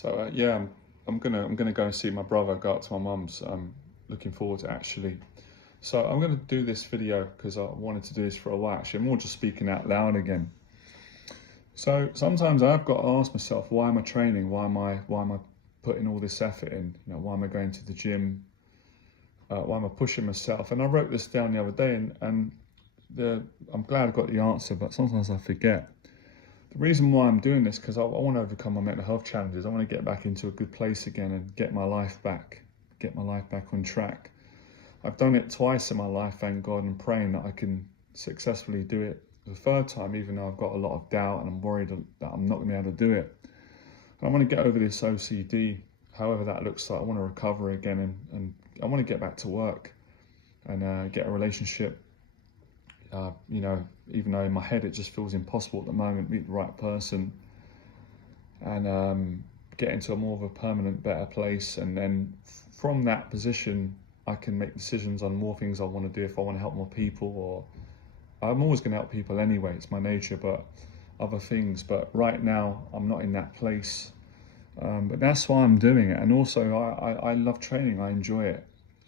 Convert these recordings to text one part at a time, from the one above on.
So yeah, I'm gonna go and see my brother. Go up to my mum's. I'm looking forward to it, actually. So I'm gonna do this video because I wanted to do this for a while. Actually, I'm more just speaking out loud again. So sometimes I've got to ask myself, why am I training? Why am I putting all this effort in? Why am I going to the gym? Why am I pushing myself? And I wrote this down the other day, and I'm glad I got the answer, but sometimes I forget. The reason why I'm doing this because I want to overcome my mental health challenges. I want to get back into a good place again and get my life back on track. I've done it twice in my life, thank God, and praying that I can successfully do it the third time, even though I've got a lot of doubt and I'm worried that I'm not going to be able to do it. And I want to get over this OCD, however that looks like. I want to recover again, and I want to get back to work and get a relationship. Even though in my head it just feels impossible at the moment, meet the right person and get into a more of a permanent, better place. And then from that position, I can make decisions on more things I want to do. If I want to help more people, or I'm always going to help people anyway, it's my nature, but other things. But right now, I'm not in that place. But that's why I'm doing it. And also, I love training. I enjoy it.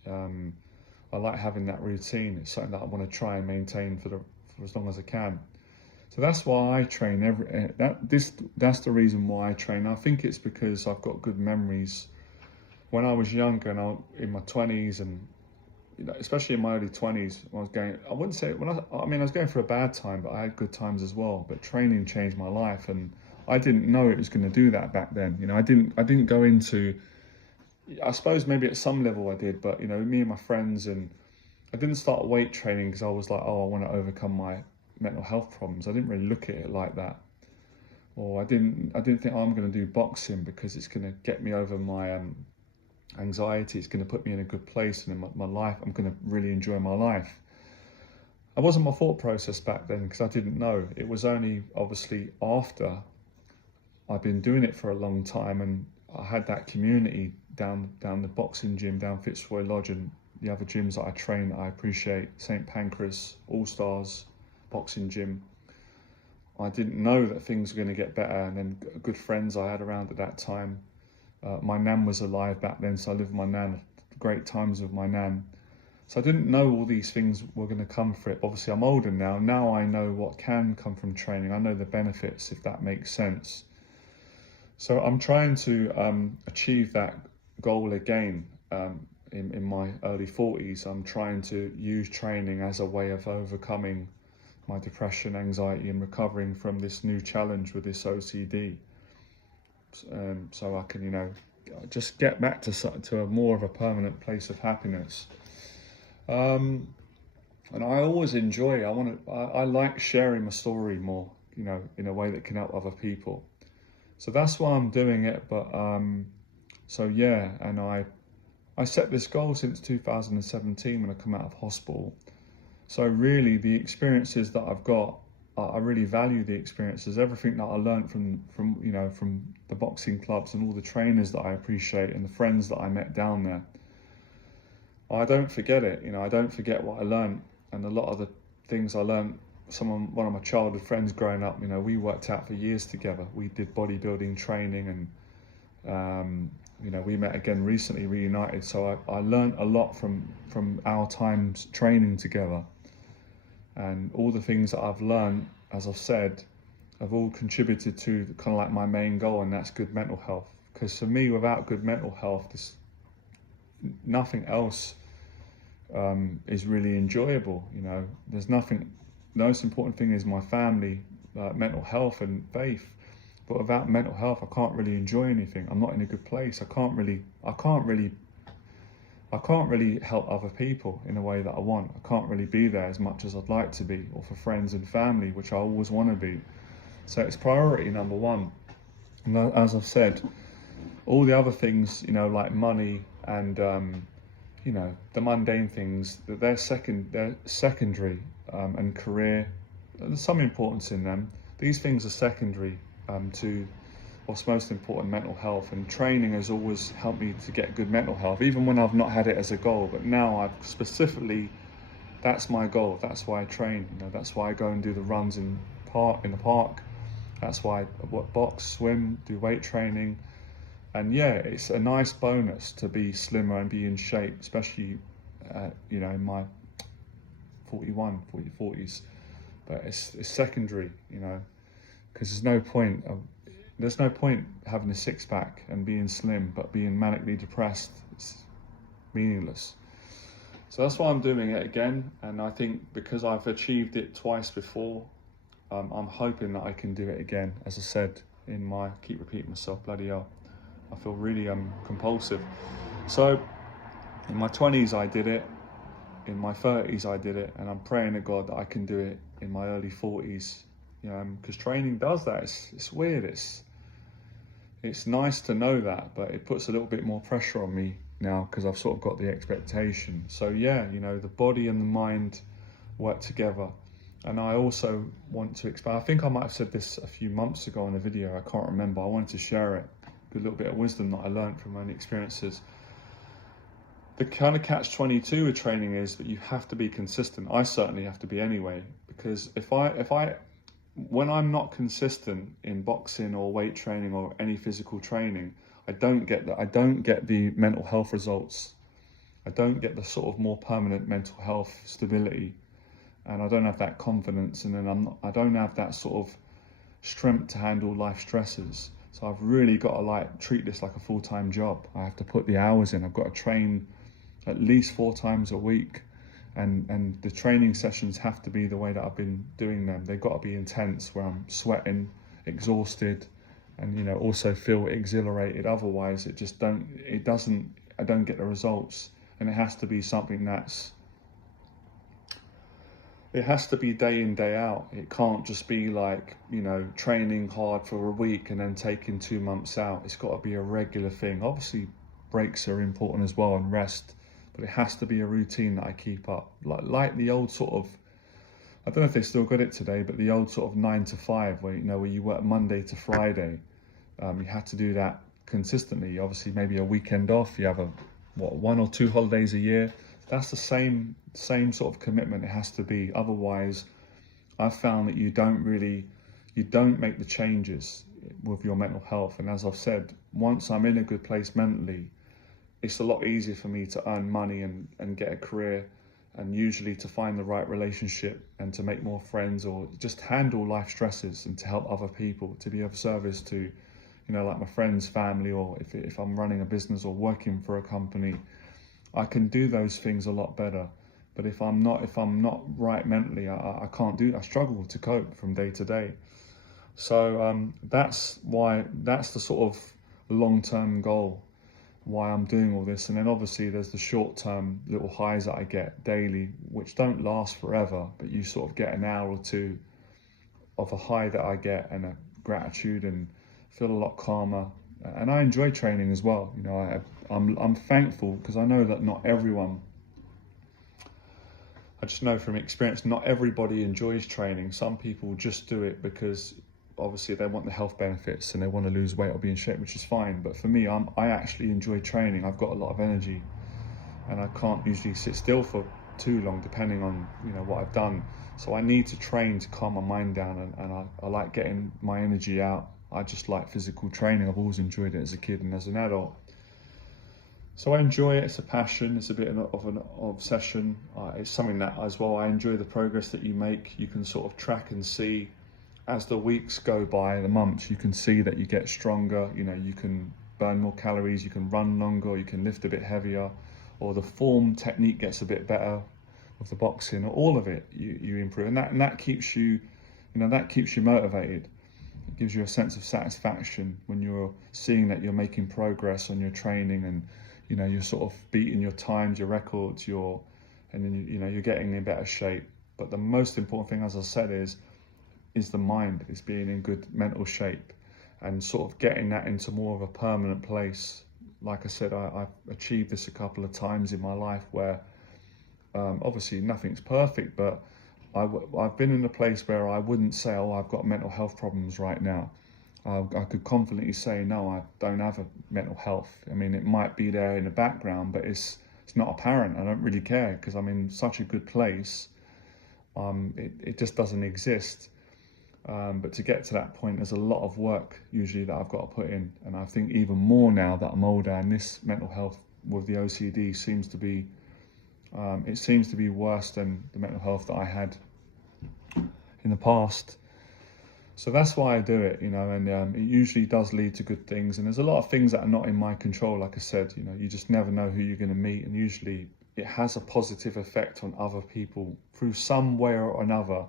I like having that routine. It's something that I want to try and maintain for as long as I can. So that's why I train. That's the reason why I train. I think it's because I've got good memories. When I was younger and in my 20s, and especially in my early 20s, I wouldn't say I was going through a bad time, but I had good times as well. But training changed my life, and I didn't know it was going to do that back then. I didn't go into. I suppose maybe at some level I did, but me and my friends, and I didn't start weight training because I was like, oh, I want to overcome my mental health problems. I didn't really look at it like that. Or I didn't think, oh, I'm going to do boxing because it's going to get me over my anxiety. It's going to put me in a good place, and in my life, I'm going to really enjoy my life. That wasn't my thought process back then because I didn't know. It was only obviously after I've been doing it for a long time, and I had that community down the boxing gym, down Fitzroy Lodge, and the other gyms that I train that I appreciate, St. Pancras, All Stars boxing gym. I didn't know that things were going to get better, and then good friends I had around at that time. My nan was alive back then, so I lived with my nan, great times with my nan. So I didn't know all these things were going to come for it. Obviously, I'm older now. Now I know what can come from training. I know the benefits, if that makes sense. So I'm trying to achieve that goal again. In my early 40s, I'm trying to use training as a way of overcoming my depression, anxiety, and recovering from this new challenge with this OCD. So I can, just get back to a more of a permanent place of happiness. And I always enjoy. I like sharing my story more, in a way that can help other people. So that's why I'm doing it. But so yeah, and I set this goal since 2017 when I come out of hospital. So really, the experiences that I've got, I really value the experiences. Everything that I learned from the boxing clubs and all the trainers that I appreciate and the friends that I met down there. I don't forget it. I don't forget what I learned, and a lot of the things I learned. One of my childhood friends growing up, we worked out for years together. We did bodybuilding training, and we met again recently, reunited. So I learned a lot from our times training together, and all the things that I've learned, as I've said, have all contributed to kind of like my main goal, and that's good mental health. Because for me, without good mental health, nothing else is really enjoyable. There's nothing. The most important thing is my family, mental health and faith. But without mental health, I can't really enjoy anything. I'm not in a good place. I can't really help other people in a way that I want. I can't really be there as much as I'd like to be, or for friends and family, which I always want to be. So it's priority number one. And as I've said, all the other things, like money and the mundane things, they're secondary, and career. There's some importance in them. These things are secondary to what's most important, mental health. And training has always helped me to get good mental health, even when I've not had it as a goal. But now that's my goal. That's why I train. That's why I go and do the runs in the park. That's why I box, swim, do weight training. And yeah, it's a nice bonus to be slimmer and be in shape, especially, in my 40s. But it's secondary, because there's no point having a six pack and being slim, but being manically depressed, it's meaningless. So that's why I'm doing it again. And I think because I've achieved it twice before, I'm hoping that I can do it again. As I said keep repeating myself, bloody hell. I feel really compulsive. So in my 20s I did it, in my 30s I did it, and I'm praying to God that I can do it in my early 40s. Because training does that. It's weird. It's nice to know that, but it puts a little bit more pressure on me now because I've sort of got the expectation. So yeah, the body and the mind work together. And I also want to expand. I think I might have said this a few months ago in a video. I can't remember. I wanted to share it. A little bit of wisdom that I learned from my own experiences. The kind of catch-22 with training is that you have to be consistent. I certainly have to be anyway, because when I'm not consistent in boxing or weight training or any physical training, I don't get the mental health results. I don't get the sort of more permanent mental health stability, and I don't have that confidence, and then I don't have that sort of strength to handle life stresses. So I've really got to treat this like a full-time job. I have to put the hours in. I've got to train at least 4 times a week, and the training sessions have to be the way that I've been doing them. They've got to be intense, where I'm sweating, exhausted, and also feel exhilarated. Otherwise I don't get the results. And it has to be something it has to be day in, day out. It can't just be training hard for a week and then taking 2 months out. It's got to be a regular thing. Obviously breaks are important as well, and rest, but it has to be a routine that I keep up. Like the old sort of, I don't know if they still got it today, but the old sort of 9 to 5, where you work Monday to Friday. You had to do that consistently. Obviously maybe a weekend off. You have 1 or 2 holidays a year. That's the same sort of commitment it has to be. Otherwise, I've found that you don't make the changes with your mental health. And as I've said, once I'm in a good place mentally, it's a lot easier for me to earn money and get a career, and usually to find the right relationship and to make more friends, or just handle life stresses and to help other people, to be of service to, like my friends, family, or if I'm running a business or working for a company. I can do those things a lot better. But if I'm not right mentally, I can't do. I struggle to cope from day to day. So that's the sort of long-term goal, why I'm doing all this. And then obviously there's the short-term little highs that I get daily, which don't last forever, but you sort of get an hour or two of a high that I get, and a gratitude, and feel a lot calmer. And I enjoy training as well. I'm thankful, because I know that not everyone, I just know from experience, not everybody enjoys training. Some people just do it because obviously they want the health benefits and they want to lose weight or be in shape, which is fine. But for me, I actually enjoy training. I've got a lot of energy, and I can't usually sit still for too long, depending on what I've done. So I need to train to calm my mind down, and I like getting my energy out. I just like physical training. I've always enjoyed it as a kid and as an adult. So I enjoy it. It's a passion. It's a bit of an obsession. It's something that as well, I enjoy the progress that you make. You can sort of track and see as the weeks go by, the months, you can see that you get stronger. You can burn more calories, you can run longer, you can lift a bit heavier, or the form technique gets a bit better of the boxing, or all of it, you improve. And that keeps you, that keeps you motivated. It gives you a sense of satisfaction when you're seeing that you're making progress on your training, and you're sort of beating your times, your records, and then you're getting in better shape. But the most important thing, as I said, is the mind, is being in good mental shape, and sort of getting that into more of a permanent place. Like I said, I've achieved this a couple of times in my life where obviously nothing's perfect, but I've been in a place where I wouldn't say, oh, I've got mental health problems right now. I could confidently say, no, I don't have a mental health. I mean, it might be there in the background, but it's not apparent. I don't really care, because I'm in such a good place. It just doesn't exist. But to get to that point, there's a lot of work usually that I've got to put in. And I think even more now that I'm older, and this mental health with the OCD seems to be, it seems to be worse than the mental health that I had in the past. So that's why I do it, and it usually does lead to good things. And there's a lot of things that are not in my control. Like I said, you just never know who you're going to meet. And usually it has a positive effect on other people through some way or another.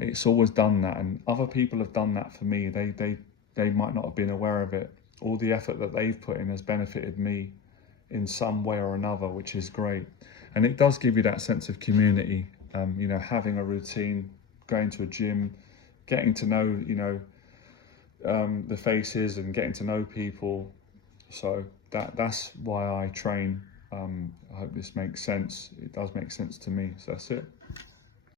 It's always done that, and other people have done that for me. They might not have been aware of it. All the effort that they've put in has benefited me in some way or another, which is great. And it does give you that sense of community, having a routine, going to a gym, getting to know, the faces and getting to know people. So that's why I train. I hope this makes sense. It does make sense to me. So that's it.